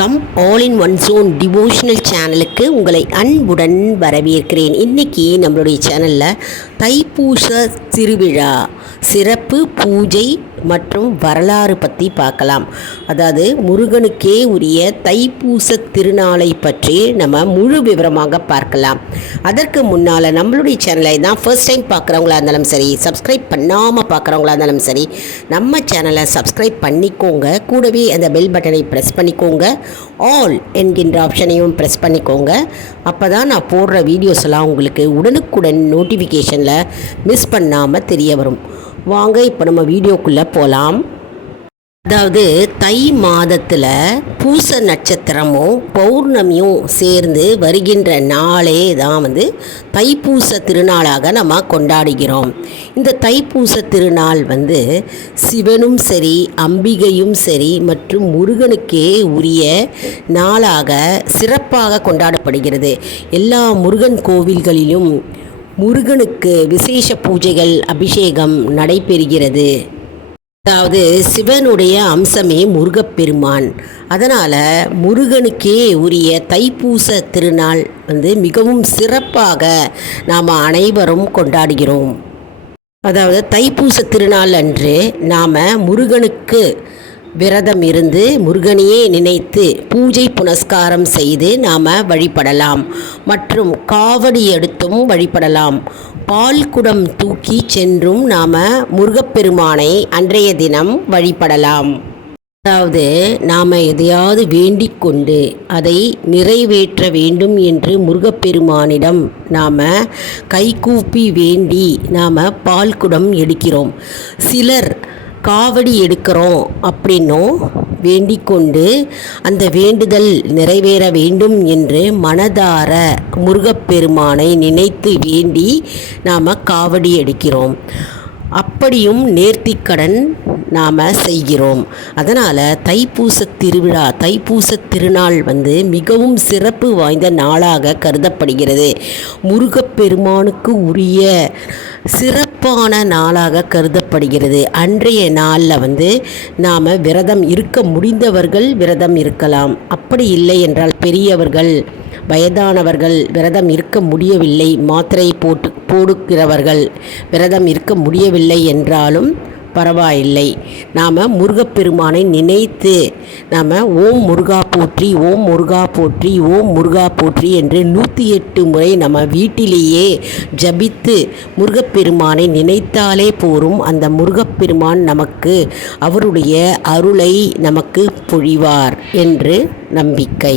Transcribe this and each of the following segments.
வணக்கம். All in one zone devotional சேனலுக்கு உங்களை அன்புடன் வரவேற்கிறேன். இன்றைக்கி நம்மளுடைய சேனலில் தைப்பூச திருவிழா சிறப்பு பூஜை மற்றும் வரலாறு பற்றி பார்க்கலாம். அதாவது முருகனுக்கே உரிய தைப்பூச திருநாளை பற்றி நம்ம முழு விவரமாக பார்க்கலாம். அதற்கு முன்னால் நம்மளுடைய சேனலை தான் ஃபர்ஸ்ட் டைம் பார்க்குறவங்களா இருந்தாலும் சரி சப்ஸ்கிரைப் பண்ணாமல் பார்க்குறவங்களா இருந்தாலும் சரி நம்ம சேனலை சப்ஸ்கிரைப் பண்ணிக்கோங்க. கூடவே அந்த பெல் பட்டனை ப்ரெஸ் பண்ணிக்கோங்க. ஆல் என்கின்ற ஆப்ஷனையும் ப்ரெஸ் பண்ணிக்கோங்க. அப்போ தான் நான் போடுற வீடியோஸ் எல்லாம் உங்களுக்கு உடனுக்குடன் நோட்டிஃபிகேஷனில் மிஸ் பண்ணாமல் தெரிய வரும். வாங்க இப்போ நம்ம வீடியோக்குள்ளே போகலாம் அதாவது தை மாதத்தில் பூச நட்சத்திரமும் பௌர்ணமியும் சேர்ந்து வருகின்ற நாளே தான் வந்து தைப்பூச திருநாளாக நம்ம கொண்டாடுகிறோம். இந்த தைப்பூச திருநாள் வந்து சிவனும் சரி அம்பிகையும் சரி மற்றும் முருகனுக்கே உரிய நாளாக சிறப்பாக கொண்டாடப்படுகிறது. எல்லா முருகன் கோவில்களிலும் முருகனுக்கு விசேஷ பூஜைகள் அபிஷேகம் நடைபெறுகிறது. அதாவது சிவனுடைய அம்சமே முருகப்பெருமான். அதனால் முருகனுக்கே உரிய தைப்பூச திருநாள் வந்து மிகவும் சிறப்பாக நாம் அனைவரும் கொண்டாடுகிறோம். அதாவது தைப்பூச திருநாள் அன்று நாம் முருகனுக்கு விரதம் இருந்து முருகனையே நினைத்து பூஜை புனஸ்காரம் செய்து நாம் வழிபடலாம். மற்றும் காவடி எடுத்தும் வழிபடலாம். பால் குடம் தூக்கி சென்றும் நாம் முருகப்பெருமானை அன்றைய தினம் வழிபடலாம். அதாவது நாம் எதையாவது வேண்டிக் கொண்டு அதை நிறைவேற்ற வேண்டும் என்று முருகப்பெருமானிடம் நாம் கைகூப்பி வேண்டி நாம் பால் குடம் எடுக்கிறோம். சிலர் காவடி எடுக்கிறோம் அப்படின்னும் வேண்டிக்கொண்டு அந்த வேண்டுதல் நிறைவேற வேண்டும் என்று மனதார முருகப்பெருமானை நினைத்து வேண்டி நாம் காவடி எடுக்கிறோம். அப்படியும் நேர்த்திக்கடன் நாம் செய்கிறோம். அதனால் தைப்பூச திருவிழா தைப்பூச திருநாள் வந்து மிகவும் சிறப்பு வாய்ந்த நாளாக கருதப்படுகிறது. முருகப்பெருமானுக்கு உரிய சிறப்பு சிறப்பான நாளாக கருதப்படுகிறது. அன்றைய நாளில் வந்து நாம் விரதம் இருக்க முடிந்தவர்கள் விரதம் இருக்கலாம். அப்படி இல்லை என்றால் பெரியவர்கள் வயதானவர்கள் விரதம் இருக்க முடியவில்லை. மாத்திரை போட்டு போடுகிறவர்கள் விரதம் இருக்க முடியவில்லை என்றாலும் பரவாயில்லை. நாம் முருகப்பெருமானை நினைத்து நாம் ஓம் முருகா போற்றி ஓம் முருகா போற்றி ஓம் முருகா போற்றி என்று நூற்றி எட்டு முறை நம்ம வீட்டிலேயே ஜபித்து முருகப்பெருமானை நினைத்தாலே போரும். அந்த முருகப்பெருமான் நமக்கு அவருடைய அருளை நமக்கு பொழிவார் என்று நம்பிக்கை.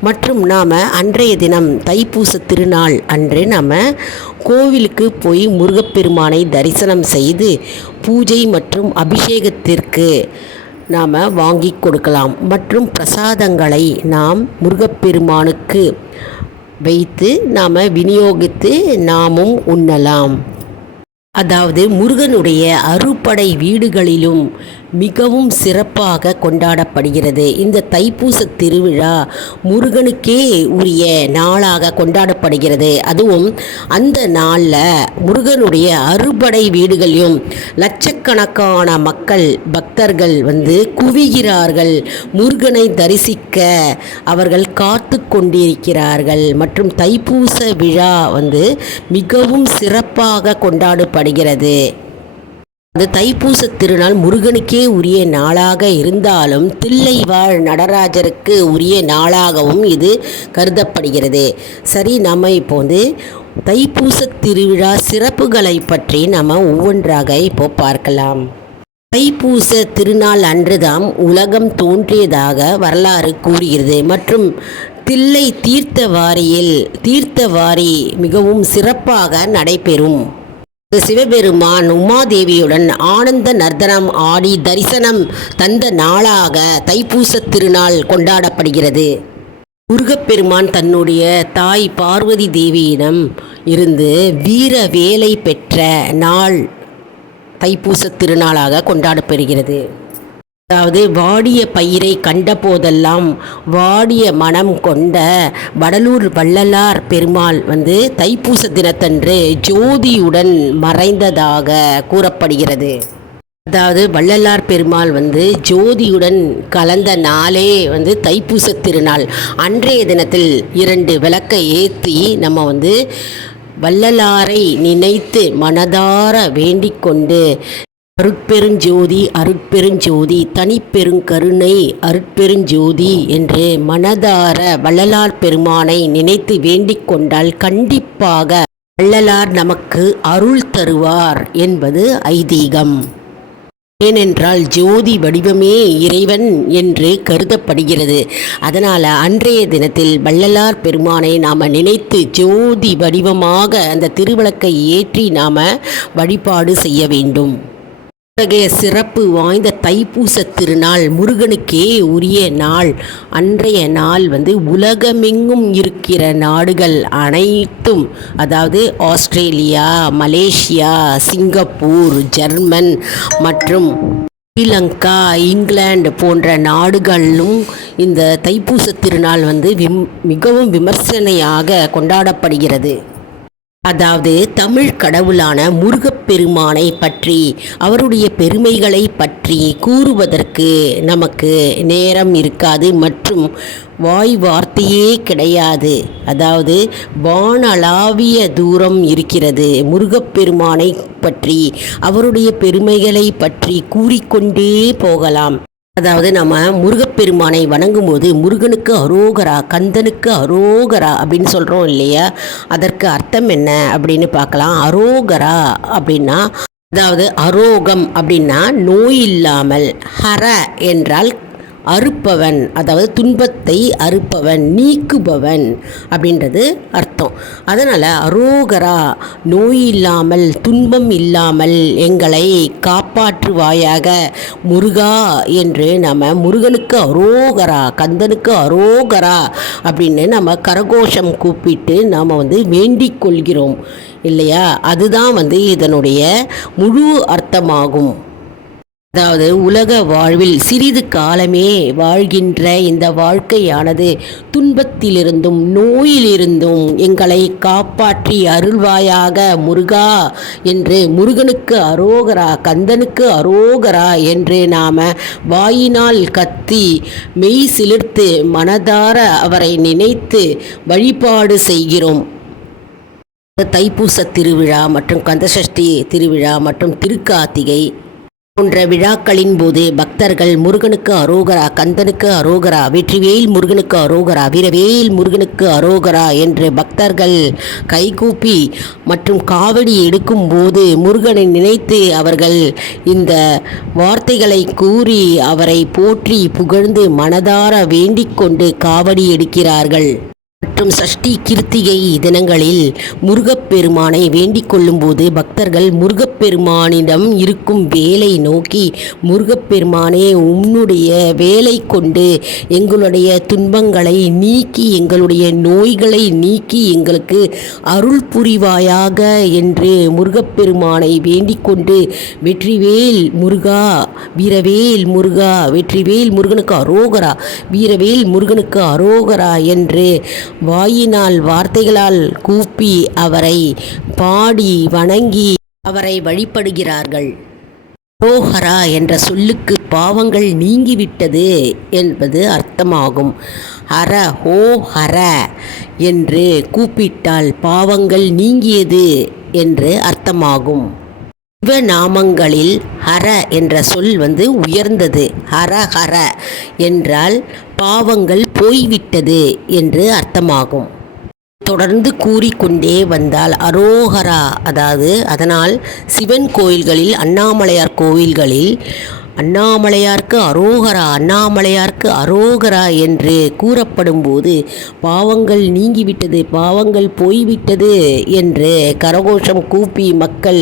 மற்றும் நாம் அன்றைய தினம் தைப்பூச திருநாள் அன்று நாம் கோவிலுக்கு போய் முருகப்பெருமானை தரிசனம் செய்து பூஜை மற்றும் அபிஷேகத்திற்கு நாம் வாங்கி கொடுக்கலாம். மற்றும் பிரசாதங்களை நாம் முருகப்பெருமானுக்கு வைத்து நாம் விநியோகித்து நாமும் உண்ணலாம். அதாவது முருகனுடைய அறுபடை வீடுகளிலும் மிகவும் சிறப்பாக கொண்டாடப்படுகிறது. இந்த தைப்பூச திருவிழா முருகனுக்கே உரிய நாளாக கொண்டாடப்படுகிறது. அதுவும் அந்த நாளில் முருகனுடைய அறுபடை வீடுகளிலும் லட்ச லட்சக்கணக்கான மக்கள் பக்தர்கள் வந்து குவிகிறார்கள். முருகனை தரிசிக்க அவர்கள் காத்து கொண்டிருக்கிறார்கள். மற்றும் தைப்பூச விழா வந்து மிகவும் சிறப்பாக கொண்டாடப்படுகிறது. அது தைப்பூச திருநாள் முருகனுக்கே உரிய நாளாக இருந்தாலும் தில்லைவாழ் நடராஜருக்கு உரிய நாளாகவும் இது கருதப்படுகிறது. சரி நம்ம இப்போ வந்து தைப்பூச திருவிழா சிறப்புகளை பற்றி நம்ம ஒவ்வொன்றாக இப்போ பார்க்கலாம். தைப்பூச திருநாள் அன்றுதாம் உலகம் தோன்றியதாக வரலாறு கூறுகிறது. மற்றும் தில்லை தீர்த்தவாரியில் தீர்த்தவாரி மிகவும் சிறப்பாக நடைபெறும். சிவபெருமான் உமாதேவியுடன் ஆனந்த நர்தனம் ஆடி தரிசனம் தந்த நாளாக தைப்பூச திருநாள் கொண்டாடப்படுகிறது. முருகப்பெருமான் தன்னுடைய தாய் பார்வதி தேவியிடம் இருந்து வீர வேலை பெற்ற நாள் தைப்பூச திருநாளாக கொண்டாடப்படுகிறது. அதாவது வாடிய பயிரை கண்டபோதெல்லாம் வாடிய மனம் கொண்ட வடலூர் வள்ளலார் பெருமாள் வந்து தைப்பூச தினத்தன்று ஜோதியுடன் மறைந்ததாக கூறப்படுகிறது. அதாவது வள்ளலார் பெருமாள் வந்து ஜோதியுடன் கலந்த நாளே வந்து தைப்பூசத் திருநாள். அன்றைய தினத்தில் இரண்டு விளக்கை ஏற்றி நம்ம வந்து வள்ளலாரை நினைத்து மனதார வேண்டிக்கொண்டு அருட்பெருஞ்சோதி அருட்பெருஞ்சோதி தனிப்பெருங்கருணை அருட்பெருஞ்சோதி என்று மனதார வள்ளலார் பெருமானை நினைத்து வேண்டிக் கொண்டால் கண்டிப்பாக வள்ளலார் நமக்கு அருள் தருவார் என்பது ஐதீகம். ஏனென்றால் ஜோதி வடிவமே இறைவன் என்று கருதப்படுகிறது. அதனால் அன்றைய தினத்தில் வள்ளலார் பெருமானை நாம் நினைத்து ஜோதி வடிவமாக அந்த திருவிளக்கை ஏற்றி நாம் வழிபாடு செய்ய வேண்டும். அத்தகைய சிறப்பு வாய்ந்த தைப்பூச திருநாள் முருகனுக்கே உரிய நாள். அன்றைய நாள் வந்து உலகமெங்கும் இருக்கிற நாடுகள் அனைத்தும் அதாவது ஆஸ்திரேலியா மலேசியா சிங்கப்பூர் ஜெர்மன் மற்றும் ஸ்ரீலங்கா இங்கிலாந்து போன்ற நாடுகளிலும் இந்த தைப்பூச திருநாள் வந்து விம் மிகவும் விமர்சனையாக கொண்டாடப்படுகிறது. அதாவது தமிழ் கடவுளான முருகப்பெருமானை பற்றி அவருடைய பெருமைகளை பற்றி கூறுவதற்கு நமக்கு நேரம் இருக்காது மற்றும் வாய் வார்த்தையே கிடையாது. அதாவது வானளாவிய தூரம் இருக்கிறது. முருகப்பெருமானை பற்றி அவருடைய பெருமைகளை பற்றி கூறிக்கொண்டே போகலாம். அதாவது நம்ம முருகப்பெருமானை வணங்கும்போது முருகனுக்கு அரோகரா கந்தனுக்கு அரோகரா அப்படின்னு சொல்கிறோம் இல்லையா? அதற்கு அர்த்தம் என்ன அப்படின்னு பார்க்கலாம். அரோகரா அப்படின்னா அதாவது அரோகம் அப்படின்னா நோய் இல்லாமல் ஹர என்றால் அறுப்பவன் அதாவது துன்பத்தை அறுப்பவன் நீக்குபவன் அப்படின்றது அர்த்தம். அதனால் அரோகரா நோய் இல்லாமல் துன்பம் இல்லாமல் எங்களை காப்பாற்றுவாயாக முருகா என்று நம்ம முருகனுக்கு அரோகரா கந்தனுக்கு அரோகரா அப்படின்னு நம்ம கரகோஷம் கூப்பிட்டு நாம் வந்து வேண்டிக் கொள்கிறோம் இல்லையா? அதுதான் வந்து இதனுடைய முழு அர்த்தமாகும். அதாவது உலக வாழ்வில் சிறிது காலமே வாழ்கின்ற இந்த வாழ்க்கையானது துன்பத்திலிருந்தும் நோயிலிருந்தும் எங்களை காப்பாற்றி அருள்வாயாக முருகா என்று முருகனுக்கு அரோகரா கந்தனுக்கு அரோகரா என்று நாம் வாயினால் கத்தி மெய் சிலிர்த்து மனதார அவரை நினைத்து வழிபாடு செய்கிறோம். தைப்பூச திருவிழா மற்றும் கந்தசஷ்டி திருவிழா மற்றும் திருக்கார்த்திகை போன்ற விழாக்களின் போது பக்தர்கள் முருகனுக்கு அரோகரா கந்தனுக்கு அரோகரா வெற்றிவேல் முருகனுக்கு அரோகரா வீரவேல் முருகனுக்கு அரோகரா என்று பக்தர்கள் கைகூப்பி மற்றும் காவடி எடுக்கும் போது முருகனை நினைத்து அவர்கள் இந்த வார்த்தைகளை கூறி அவரை போற்றி புகழ்ந்து மனதார வேண்டிக் கொண்டு காவடி எடுக்கிறார்கள். மற்றும் சஷ்டி கிருத்திகை தினங்களில் முருகப்பெருமானை வேண்டிக் கொள்ளும்போது பக்தர்கள் முருகப்பெருமானிடம் இருக்கும் வேலை நோக்கி முருகப்பெருமானே உன்னுடைய வேலை கொண்டு எங்களுடைய துன்பங்களை நீக்கி எங்களுடைய நோய்களை நீக்கி எங்களுக்கு அருள் புரிவாயாக என்று முருகப்பெருமானை வேண்டிக் கொண்டு வெற்றிவேல் முருகா வீரவேல் முருகா வெற்றிவேல் முருகனுக்கு அரோகரா வீரவேல் முருகனுக்கு அரோகரா என்று வாயினால் வார்த்தைகளால் கூப்பி அவரை பாடி வணங்கி அவரை வழிபடுகிறார்கள். ரோஹரா என்ற சொல்லுக்கு பாவங்கள் நீங்கிவிட்டது என்பது அர்த்தமாகும். ஹர ஹோ ஹர என்று கூப்பிட்டால் பாவங்கள் நீங்கியது என்று அர்த்தமாகும். சிவநாமங்களில் ஹர என்ற சொல் வந்து உயர்ந்தது. ஹர ஹர என்றால் பாவங்கள் போய்விட்டது என்று அர்த்தமாகும். தொடர்ந்து கூறிக்கொண்டே வந்தால் அரோகரா அதாவது அதனால் சிவன் கோயில்களில் அண்ணாமலையார் கோவில்களில் அண்ணாமலையார்க்கு அரோகரா அண்ணாமலையார்க்கு அரோகரா என்று கூறப்படும்போது பாவங்கள் நீங்கிவிட்டது பாவங்கள் போய்விட்டது என்று கரகோஷம் கூப்பி மக்கள்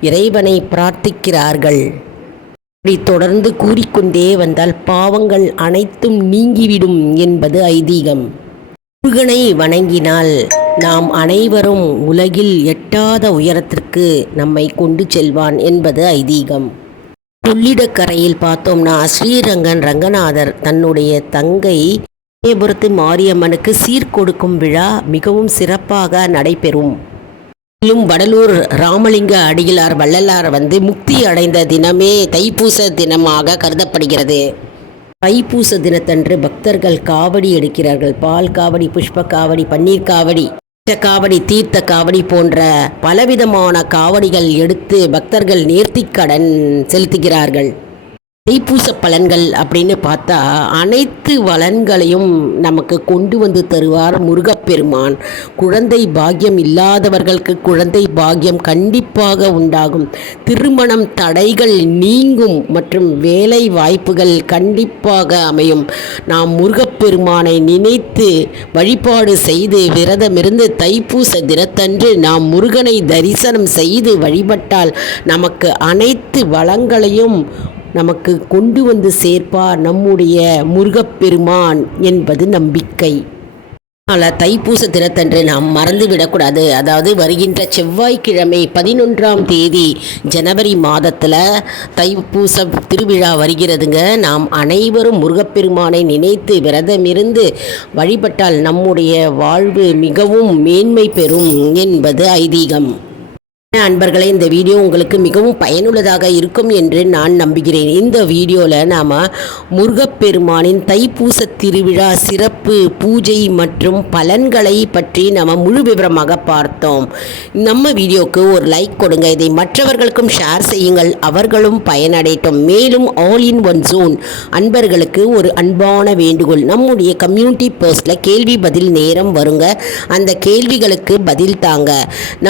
இறைவனை பிரார்த்திக்கிறார்கள். இப்படி தொடர்ந்து கூறிக்கொண்டே வந்தால் பாவங்கள் அனைத்தும் நீங்கிவிடும் என்பது ஐதீகம். முருகனை வணங்கினால் நாம் அனைவரும் உலகில் எட்டாத உயரத்திற்கு நம்மை கொண்டு செல்வான் என்பது ஐதீகம். கொள்ளிடக்கரையில் பார்த்தோம்னா ஸ்ரீரங்கன் ரங்கநாதர் தன்னுடைய தங்கை சமயபுரத்து மாரியம்மனுக்கு சீர்கொடுக்கும் விழா மிகவும் சிறப்பாக நடைபெறும். மேலும் வடலூர் ராமலிங்க அடிகளார் வள்ளலார் வந்து முக்தி அடைந்த தினமே தைப்பூச தினமாக கருதப்படுகிறது. தைப்பூச தினத்தன்று பக்தர்கள் காவடி எடுக்கிறார்கள். பால் காவடி புஷ்ப காவடி பன்னீர் காவடி. காவடி தீர்த்த காவடி போன்ற பலவிதமான காவடிகள் எடுத்து பக்தர்கள் நேர்த்திக்கடன் செலுத்துகிறார்கள். தைப்பூச பலன்கள் அப்படின்னு பார்த்தா அனைத்து வளன்களையும் நமக்கு கொண்டு வந்து தருவார் முருகப்பெருமான். குழந்தை பாக்கியம் இல்லாதவர்களுக்கு குழந்தை பாக்கியம் கண்டிப்பாக உண்டாகும். திருமணம் தடைகள் நீங்கும் மற்றும் வேலை வாய்ப்புகள் கண்டிப்பாக அமையும். நாம் முருக முருகப்பெருமானை நினைத்து வழிபாடு செய்து விரதமிருந்து தைப்பூச தினத்தன்று நாம் முருகனை தரிசனம் செய்து வழிபட்டால் நமக்கு அனைத்து வளங்களையும் நமக்கு கொண்டு வந்து சேர்ப்பார் நம்முடைய முருகப்பெருமான் என்பது நம்பிக்கை. ஆனால் தைப்பூச தினத்தன்று நாம் மறந்துவிடக்கூடாது அதாவது வருகின்ற செவ்வாய்க்கிழமை பதினொன்றாம் தேதி ஜனவரி மாதத்தில் தைப்பூச திருவிழா வருகிறதுங்க. நாம் அனைவரும் முருகப்பெருமானை நினைத்து விரதமிருந்து வழிபட்டால் நம்முடைய வாழ்வு மிகவும் மேன்மை பெறும் என்பது ஐதீகம். அன்பர்களே இந்த வீடியோ உங்களுக்கு மிகவும் பயனுள்ளதாக இருக்கும் என்று நான் நம்புகிறேன். இந்த வீடியோவில் நாம் முருகப்பெருமானின் தைப்பூச திருவிழா சிறப்பு பூஜை மற்றும் பலன்களை பற்றி நம்ம முழு விவரமாக பார்த்தோம். நம்ம வீடியோவுக்கு ஒரு லைக் கொடுங்க. இதை மற்றவர்களுக்கும் ஷேர் செய்யுங்கள். அவர்களும் பயனடையட்டும். மேலும் ஆல் இன் ஒன் ஜோன் அன்பர்களுக்கு ஒரு அன்பான வேண்டுகோள். நம்முடைய கம்யூனிட்டி போஸ்டில் கேள்வி பதில் நேரம் வருங்க. அந்த கேள்விகளுக்கு பதில் தாங்க.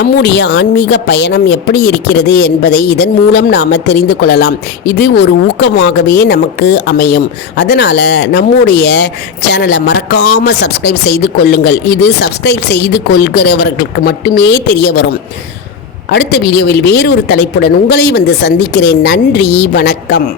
நம்முடைய ஆன்மீக பயணம் எப்படி இருக்கிறது என்பதை இதன் மூலம் நாம் தெரிந்து கொள்ளலாம். இது ஒரு ஊக்கமாகவே நமக்கு அமையும். அதனால் நம்முடைய சேனலை மறக்காமல் சப்ஸ்கிரைப் செய்து கொள்ளுங்கள். இது சப்ஸ்கிரைப் செய்து கொள்கிறவர்களுக்கு மட்டுமே தெரிய வரும். அடுத்த வீடியோவில் வேறொரு தலைப்புடன் உங்களை வந்து சந்திக்கிறேன். நன்றி வணக்கம்.